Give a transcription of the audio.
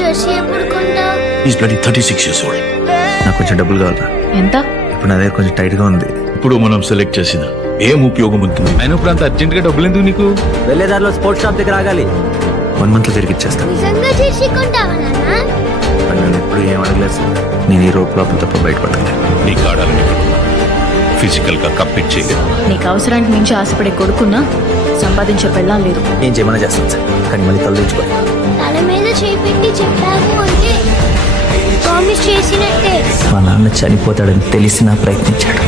Jersey ఎప్పుడు కొంటావు? Is bloody 36 years old. నాకు కొంచెం డబ్బులు కావాలా? ఎంత? ఇప్పుడు నా దగ్గర కొంచెం టైట్ గా ఉంది. ఇప్పుడు మనం సెలెక్ట్ చేసిన ఏం ఉపయోగం ఉంటుంది? ఆయన ఇప్పుడు అంత అర్జెంట్ గా డబ్బులు ఎందుకు నీకు? వెళ్లే దారిలో స్పోర్ట్స్ షాప్ దగ్గర ఆగాలి. 1 month లో తిరిగి ఇచ్చేస్తాను. నిజంగా జెర్సీ కొంటావా నాన్న? నన్ను ఎప్పుడు ఏం అడగలేదు సార్. నేను ఈ రోప్ లోపల తప్ప బయటపడలేదు. నీకు ఆడాలని ఫిజికల్ గా కంప్లీట్ చేయలేదు. నీకు అవసరానికి మించి ఆశపడే కొడుకున్నా సంపాదించే పెళ్ళాం లేదు. ఏం చేయమన్నా చేస్తాను సార్, కానీ మళ్ళీ తలదించుకోవాలి. తల మీద చేయి పెట్టి చెప్పావు అంటే ప్రామిస్ చేసినట్టే. మా నాన్న చనిపోతాడని తెలిసినా ప్రయత్నించాడు.